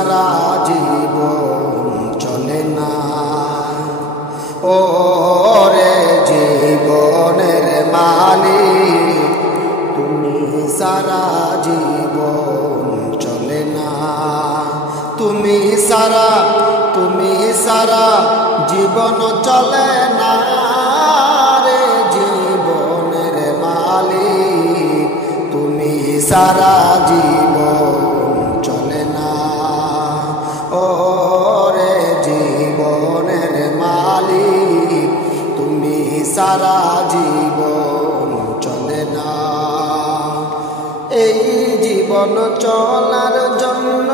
সারা জীবন চলে না। ও রে জীবনের মালিক, তুমি সারা জীবন চলে না। তুমি সারা জীবন চলে না রে জীবনের মালিক, তুমি সারা জীবন চলে না। ও রে জীবনের মালিক, তুমি সারা জীবন চলে না। এই জীবন চলার জন্য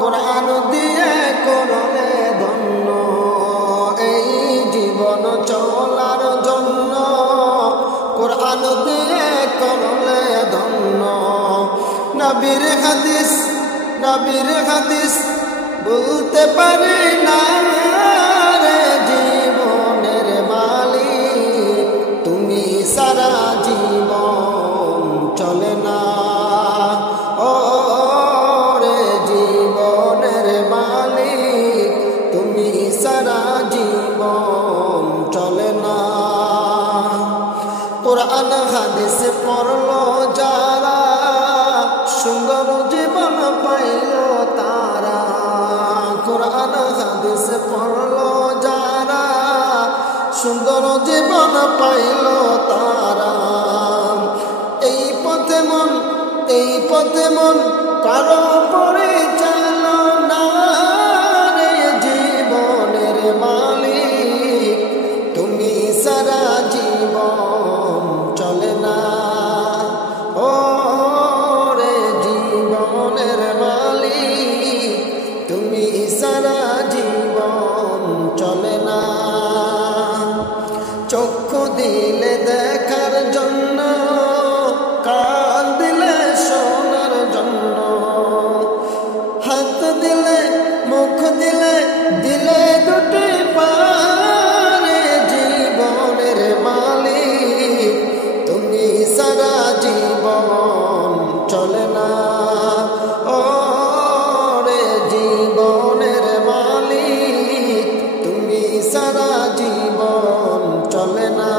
কোরআন দিয়ে করলে ধন্য। এই জীবন চলার জন্য কোরআন দিয়ে করলে ধন্য। নবীর হাদিস বলতে পারি না রে জীবনের মালিক, তুমি সারা জীবন চলে না। ও রে জীবনের মালিক, তুমি সারা জীবন চলে না। কোরআন হাদিস পড়লো যারা, সুন্দর জীবন পাইল তারা। কোরআন হাদিস পড়লো যারা, সুন্দর জীবন পাইল তারা। এই পথে মন কারো পরিচালনা রে জীবনের মালিক, তুমি সারা জীবন চলে না। ও রে জীবনের মালিক, তুমি সারা জীবন চলে না। চক্ষু দিলে দেখার জন্য, কান দিলে শোনার জন্য, হাত দিলে মুখ দিলে দুটি পারে জীবনের মালিক, তুমি সারা জীবন চলে না। ও রে জীবনের মালিক, তুমি সারা জীবন চলে না।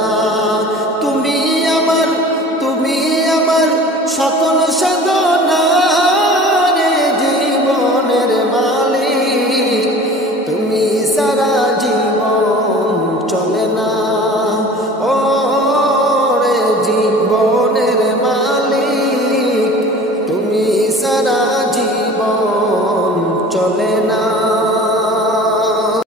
তুমি আমার সকল সাধনা রে জীবনের মালিক, তুমি সারা জীবন চলে না। ও রে জীবনের মালিক, তুমি সারা জীবন